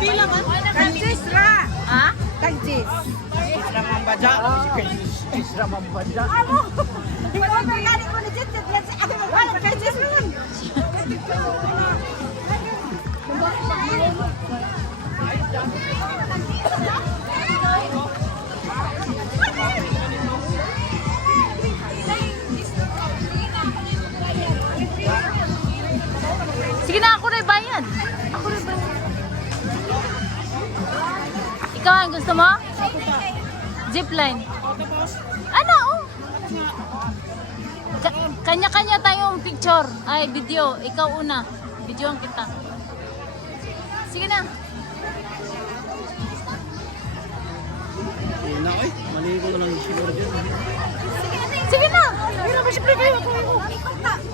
Pila man? Tagsis ra. Ha? Tagsis. Isra mambaja. Isra mambaja. Amo. Ikaw na kani ko ni Jet yan si ako. Wala tagsis naman. Sige na, ako na bayad. Ako na bayad. Ikaw ang gusto mo? Zipline. Ano? Oh. Kanya-kanya tayong picture. Ay, video. Ikaw una. Videoan kita. Sige na. Na oy, maligo na lang siguro dyan. Sige na. Pero kasi pre kayo ako.